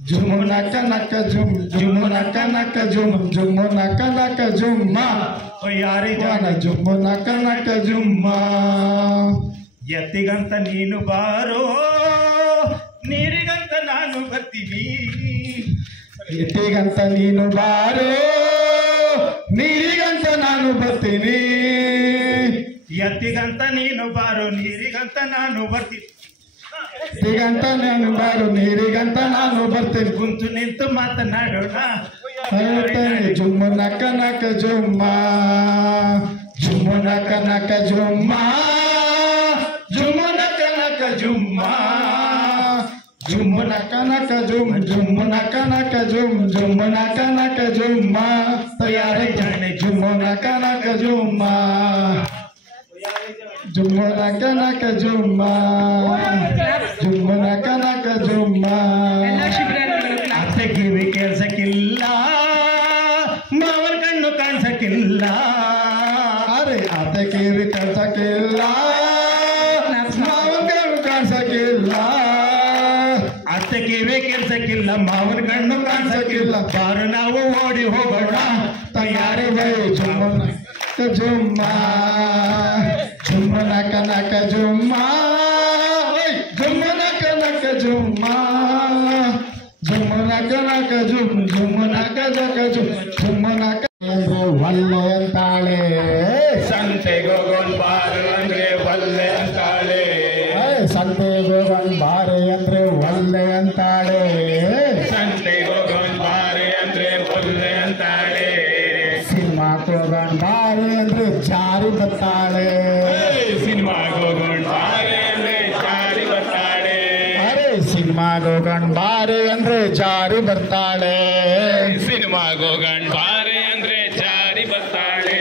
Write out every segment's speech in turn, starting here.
Jumu naka naka jum, jumu naka naka jum, jumu naka naka jumma. Oh yari jana jumu naka naka jumma. ಎತ್ತಿಗಂತ ನೀನು ಬಾರೋ ನೀರಿಗಂತ ನಾನು ಬರ್ತೀನಿ ಎತ್ತಿಗಂತ ನೀನು ಬಾರೋ ನೀರಿಗಂತ ನಾನು ಬರ್ತೀನಿ ಎತ್ತಿಗಂತ ನೀನು ಬಾರೋ ನೀರಿಗಂತ ನಾನು ಬರ್ತೀನಿ ಎತ್ತಿಗಂತ ನಾನು ಬಾರೋ ನೀರಿಗಂತ ನಾನು ಬರ್ತೀನಿ ಕುಂತು ನಿಂತು ಮಾತನಾಡೋಣ ಜುಮ್ಮು ನಕ ನಕ ಜುಮ್ಮ ಜುಮ್ಮು ನಕ ನಕ ಜುಮ್ಮ Jumu naka naka jumma, jumu naka naka jum, jumu naka naka jum, jumu naka naka jumma. Tayare jane jumu naka naka jumma, jumu naka naka jumma, jumu naka naka jumma. Atte kivi kelsakkilla, mavar kannu kansakkilla. Are atte kivi kelsakkilla. ಅತ್ತೆ ಕಿವಿ ಕೆಲ್ಸಕ್ಕಿಲ್ಲ ಮಾವನ ಕಣ್ಣು ಕಾಣಿಸಕ್ಕಿಲ್ಲ ಬಾರು ನಾವು ಓಡಿ ಹೋಗೋಣ ತಯಾರಿ by ಜುಮ್ಮ ಜುಮ್ಮ ಜುಮ್ಮ ನಕ ನಕ ಜುಮ್ಮ ಜುಮ್ಮ ನಕ ನಕ ಜುಮ್ಮ ಜುಮ್ಮ ನಕ ನಕ ಜುಮ್ ಜುಮ್ಮ ನಕ ನಕ ಜುಮ್ ಜುಮ್ಮ ನಕ ಒಲ್ಲೆ ಅಂತಾಳೆ ಸಂತೆಗೆ ಹೋಗೋಣ ಬಾರು ಅಂದ್ರೆ ಒಲ್ಲೆ ಅಂತಾಳೆ ಸಂತೆಗೆ ಹೋಗೋಣ ಬಾರೆ ಅಂದ್ರೆ ಒಲ್ಲೆ ಅಂತಾಳೆ ಸಂತೆಗೆ ಹೋಗೋಣ ಬಾರೆ ಅಂದ್ರೆ ಒಲ್ಲೆ ಅಂತಾಳೆ ಸಿನಿಮಾಕ್ಕೆ ಹೋಗೋಣ ಬಾರೆ ಅಂದ್ರೆ ಜಾರಿ ಬರ್ತಾಳೆ ಸಿನಿಮಾಗೆ ಹೋಗೋಣ ಬಾರೆ ಅಂದ್ರೆ ಜಾರಿ ಬರ್ತಾಳೆ ಅರೆ ಸಿನಿಮಾಗೆ ಹೋಗೋಣ ಬಾರೆ ಅಂದ್ರೆ ಜಾರಿ ಬರ್ತಾಳೆ ಸಿನಿಮಾಗೆ ಹೋಗೋಣ ಬಾರೆ ಅಂದ್ರೆ ಜಾರಿ ಬರ್ತಾಳೆ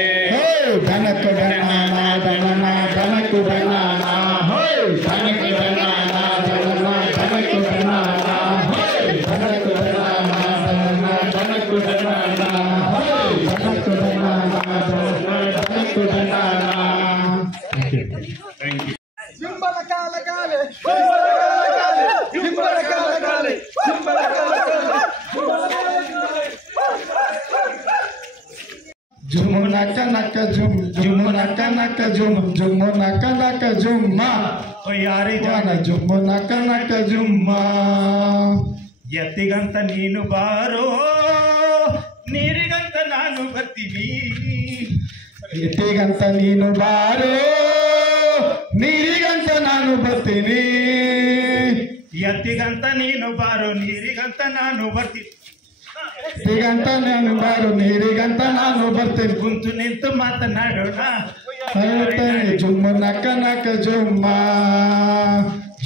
ಧನಕ ಧನಾನ ಧನನ ಧನಕ ಧನಾನ ಧನಕ ಧನಾನ ಧನನ ಧನಕ ಧನಾನ ಧನಕ ಧನಾನ ಧನನ ಧನಕ ಧನಾನ ಧನಕ ಧನಾನ ಧನನ ಧನಕ ಧನಾನ. ಸಿಂಬಲ ಕಾಲ ಕಾಲೆ ಸಿಂಬಲ ಕಾಲ ಕಾಲೆ ಸಿಂಬಲ ಕಾಲ ಕಾಲೆ Jumu naka naka jum, jumu naka naka jum, jumu naka naka jumma. Oh yari jana jumu naka naka jumma. ಎತ್ತಿಗಂತ ನೀನು ಬಾರೋ ನೀರಿಗಂತ ನಾನು ಬರ್ತೀನಿ ಎತ್ತಿಗಂತ ನೀನು ಬಾರೋ ನೀರಿಗಂತ ನಾನು ಬರ್ತೀನಿ ಎತ್ತಿಗಂತ ನೀನು ಬಾರೋ ನೀರಿಗಂತ ನಾನು ಬರ್ತೀನಿ ಎತ್ತಿಗಂತ ನಾನು ಬಾರೋ ನೀರಿಗಂತ ನಾನು ಬರ್ತೀನಿ ಕುಂತು ನಿಂತು ಮಾತನಾಡೋಣ ಜುಮ್ಮು ನಕ ನಕ ಜುಮ್ಮ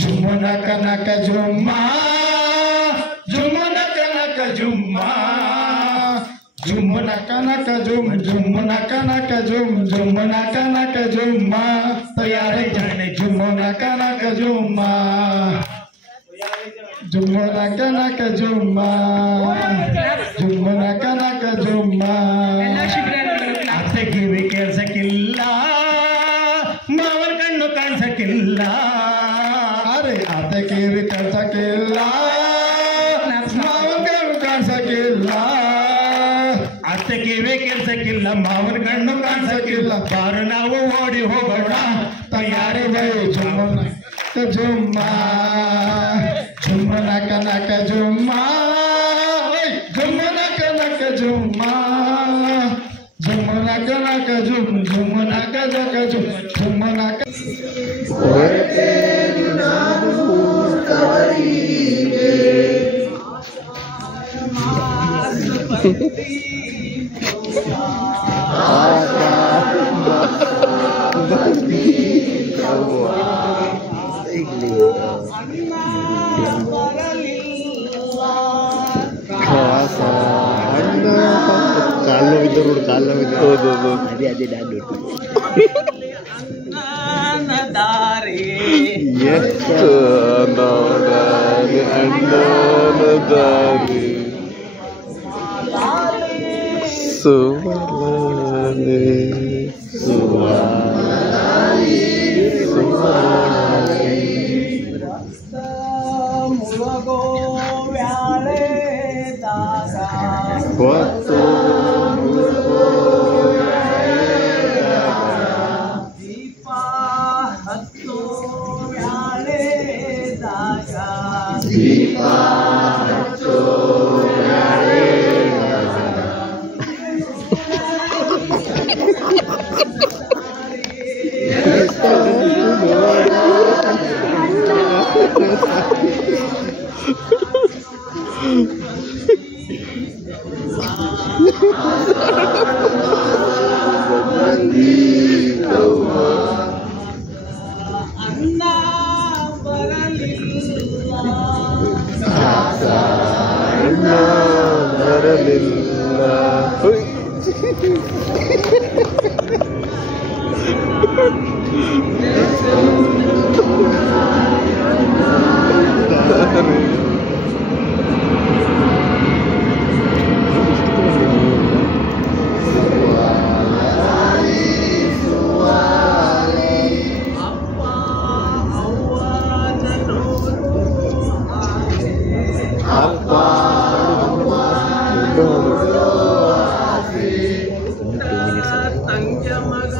ಜುಮ್ಮು ನಕ ನಕ ಜುಮ್ಮ ಜುಮ್ಮು ನಕ ನಕ ಜುಮ್ಮ ಜುಮ್ಮು ನಕ ನಕ ಜುಮ್ ಜುಮ್ಮು ನಕ ನಕ ಜುಮ್ ಜುಮ್ಮು ನಕ ನಕ ಜುಮ್ಮ ತಯಾರಿ ಜಾಣೆ ಜುಮ್ಮು ನಕ ನಕ ಜುಮ್ಮ ಜುಮ್ಮು ನಕ ನಕ ಜುಮ್ಮ ಜುಮ್ಮು ನಕ ನಕ ಜುಮ್ಮ ಅತ್ತೆ ಕಿವಿ ಕೇಳ್ಸಕ್ಕಿಲ್ಲ ಮಾವನ ಕಣ್ಣು ಕಾಣಿಸಕ್ಕಿಲ್ಲ ಅರೆ ಅತ್ತೆ ಕಿವಿ ಕೇಳ್ಸಕ್ಕಿಲ್ಲ ಮಾವನ ಕಣ್ಣು ಕಾಣಿಸಕ್ಕಿಲ್ಲ ಅತ್ತೆ ಕಿವಿ ಕೇಳ್ಸಕ್ಕಿಲ್ಲ ಮಾವನ ಕಣ್ಣು ಕಾಣಿಸಕ್ಕಿಲ್ಲ ಬಾರು ನಾವು ಓಡಿ ಹೋಗೋಣ ತಯಾರಿ ಬೈ ಜುಮ್ಮ ಜುಮ್ಮ ಜುಮ್ಮ ನಕ ನಕ ಜುಮ್ಮ ಜುಮ್ಮ ನಕ ನಕ ಜುಮ್ಮ ಜುಮ್ಮ ನಕ ನಕ ಜುಮ್ ಜುಮ್ಮ ನಕ ನಕ ಜುಮ್ ಜುಮ್ಮ ನಕ ಕಾಲು ಬಿದ್ದರು ಕಾಲು ಬಿದ್ದು ಅದೇ ಅದೇ ನಾನು ಎಷ್ಟು ನೋಡಾರಿ ಅಣ್ಣನ ದಾರಿ ಸುವರ್ಣನೆ ಸುವರ್ಣನೆ ಸುವರ್ಣನೆ ಮುಳಗೋ ವ್ಯಾಳೆ ಹೊತ್ತು ದೀಪ ಹತ್ತು ಮ್ಯಾಳೆದಾಗ ದೀಪ ಹಚ್ಚೋ ಅನ್ನ ಬರಲಿಲ್ಲ ಅಣ್ಣ ಬರಲಿಲ್ಲ ಅಪ್ಪ ಅವ್ವ ಜನರು ಅಪ್ಪ ತಂಗ ಮಗ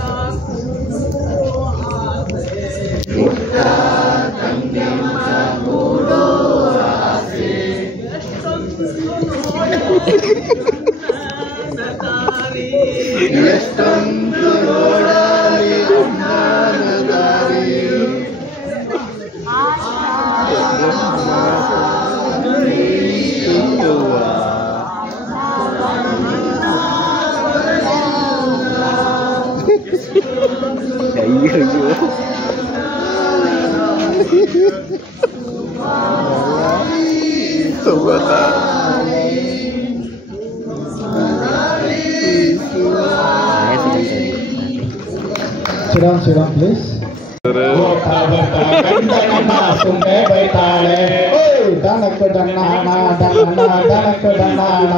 ಎಷ್ಟೊಂದು ನೋಡಲಿ ದಾರಿ ಅಯ್ಯೋ Sit down, please. ಸುಮ್ಮನೆ ಬೈತಾಳೆ ಓಯ್ ದನಕ್ಕೆ ದನ್ನಾಣ ದನಕ್ಕೆ ದನ್ನಾಣ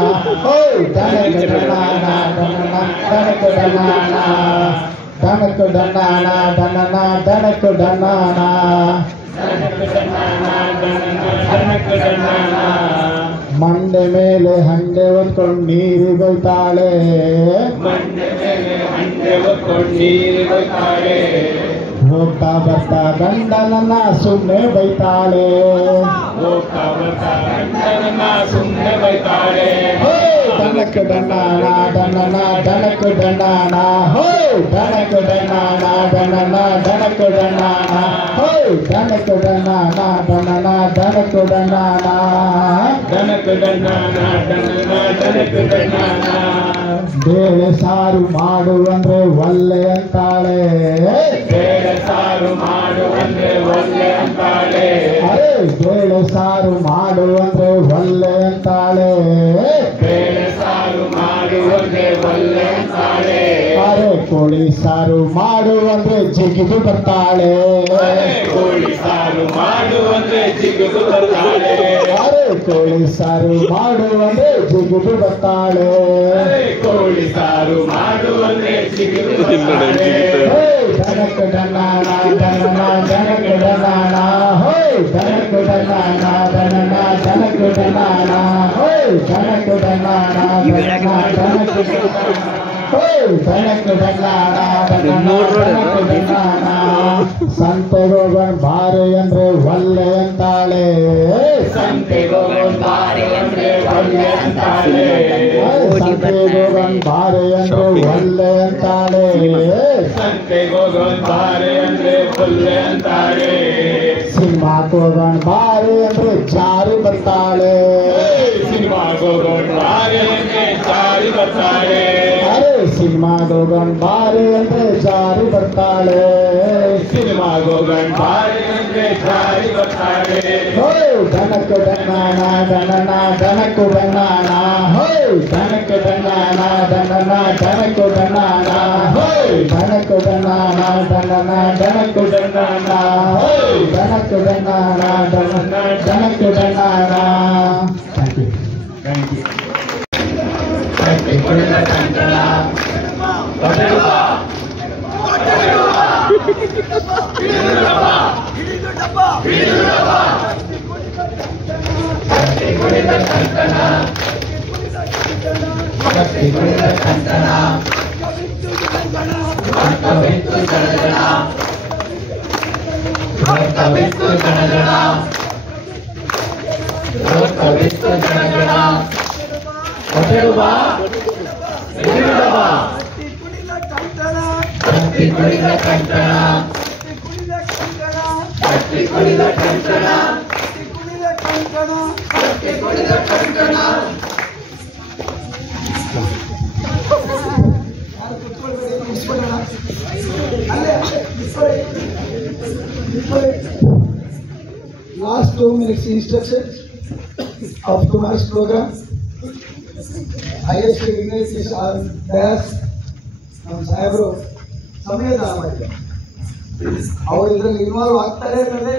ಓಯ್ ದನಕ್ಕೆ ದನ್ನಾಣ ದನಕ್ಕೆ ದನ್ನಾಣ ದನಕ್ಕೆ ದನ್ನಾಣ ದನಕ್ಕೆ ದನ್ನಾಣ ಮಂಡೆ ಮೇಲೆ ಹಂಡೆ ಹೊತ್ಕೊಂಡು ನೀರಿಗೆ ಹೋಯ್ತಾಳೆ ಹೋಗ್ತಾ ಬರ್ತಾ ಗಂಡನನ್ನ ಸುಮ್ಮನೆ ಬೈತಾಳೆ ದನಕ್ಕೆ ದಣ್ಣಾಣ ದನಕ್ಕೆ ದಣ್ಣಾಣ ಹೋ ದನಕ್ಕೆ ದಣ್ಣಾಣ ದನಕ್ಕೆ ದಣ್ಣಾಣ ಹೋ ದನಕ್ಕೆ ದಣ್ಣಾಣ ದನಕ್ಕೆ ದಣ್ಣಾಣ ಬೇಳೆ ಸಾರು ಮಾಡು ಅಂದ್ರೆ ಒಲ್ಲೆ ಅಂತಾಳೆ ಬೇಳೆ ಸಾರು ಮಾಡು ಅಂದ್ರೆ ಒಲ್ಲೆ ಅಂತಾಳೆ ಅರೆ ಬೇಳೆ ಸಾರು ಮಾಡು ಅಂದ್ರೆ ಒಲ್ಲೆ ಅಂತಾಳೆ ಬೇಳೆ ಸಾರು ಮಾಡು ಅಂದ್ರೆ ಒಲ್ಲೆ ಅಂತಾಳೆ ಅರೆ ಕೋಳಿ ಸಾರು ಮಾಡು ಅಂದ್ರೆ ಜಿಗಿದು ಬರ್ತಾಳೆ ಕೋಳಿ ಸಾರು ಮಾಡು ಅಂದ್ರೆ ಜಿಗಿದು ಬರ್ತಾಳೆ ಅರೆ ಕೋಳಿ ಸಾರು ಮಾಡು ಅಂದ್ರೆ ಜಿಗಿದು ಬರ್ತಾಳೆ ಕೋಳಿ ಸಾರು ಮಾಡು ಅಂದ್ರೆ ಜಿಗಿದು ಬರ್ತಾಳೆ ದನಕ್ಕೆ ದಣ್ಣಾಣ ದನಕ್ಕೆ ದಣ್ಣಾಣ ಹೋಯ್ ದನಕ್ಕೆ ದಣ್ಣಾಣ ದನಕ್ಕೆ ದಣ್ಣಾಣ ಹೋಯ್ ದನಕ್ಕೆ ದಣ್ಣಾಣ ದನಕ್ಕೆ ದಣ್ಣಾಣ ಸಂತೆಗೋಗಣ ಬಾರೆ ಅಂದ್ರೆ ಒಲ್ಲೆ ಅಂತಾಳೆ ಸಂತೆಗೋಗಣ ಬಾರೆ ಅಂದ್ರೆ ಒಲ್ಲೆ ಅಂತಾಳೆ ಸಂತೆಗೋಗಣ ಬಾರೆ ಅಂದ್ರೆ ಒಲ್ಲೆ ಅಂತಾಳೆ ಸಂತೆಗೋಗಣ ಬಾರೆ ಅಂದ್ರೆ ಒಲ್ಲೆ ಅಂತಾಳೆ ಸಿನಿಮಾಗೋಗಣ ಬಾರೆ ಅಂದ್ರೆ ಜಾರಿ ಬರ್ತಾಳೆ ಸಿನಿಮಾಗೋಗಣ ಬಾರೆ ಅಂದ್ರೆ ಜಾರಿ ಬರ್ತಾಳೆ ಅರೆ ಸಿನಿಮಾಗೋಗಣ ಬಾರೆ ಅಂದ್ರೆ ಜಾರಿ ಬರ್ತಾಳೆ ಸಿನಿಮಾಗೋಗಣ ಬಾರೆ ಅಂದ್ರೆ ಜಾರಿ ಬರ್ತಾಳೆ ಹೋಯ್ ದನಕ್ಕೆ ದಣ್ಣಾಣ ದನಕ್ಕೆ ದಣ್ಣಾಣ ಹೋಯ್ ದನಕ್ಕೆ ದಣ್ಣಾಣ ದನಕ್ಕೆ ದಣ್ಣಾಣ ಹೋಯ್ ದನಕ್ಕೆ ದಣ್ಣಾಣ ದನಕ್ಕೆ ದಣ್ಣಾಣ ಹೋಯ್ ದನಕ್ಕೆ ದಣ್ಣಾಣ ದನಕ್ಕೆ ದಣ್ಣಾಣ ಥ್ಯಾಂಕ್ ಯು ಡಬ್ಬ ಕಟ್ಟಿ ಕುಡಿದ ಕಂಕಣ ರಕ್ತ ಬಿತ್ತು ಜಡಜಡ ರಕ್ತ ಬಿತ್ತು ಜಡಜಡ ರಕ್ತ ಬಿತ್ತು ಜಡಜಡ ಹೊಸಡು ಬಾ ಎದುರುಡ ಬಾ ಕಟ್ಟಿ ಕುಡಿದ ಕಂಕಣ ಕಟ್ಟಿ ಕುಡಿದ ಕಂಕಣ ಕಟ್ಟಿ ಕುಡಿದ ಕಂಕಣ Last 2 minutes instructions of tomorrow's program. Highest dignitaries are dash ನಮ್ಮ ಸಾಹೇಬರು ಸಮಯದ ಅವರು ಇದರಲ್ಲಿ ಇನ್ವಾಲ್ವ್ ಆಗ್ತಾರೆ ಅನ್ನೋದೇ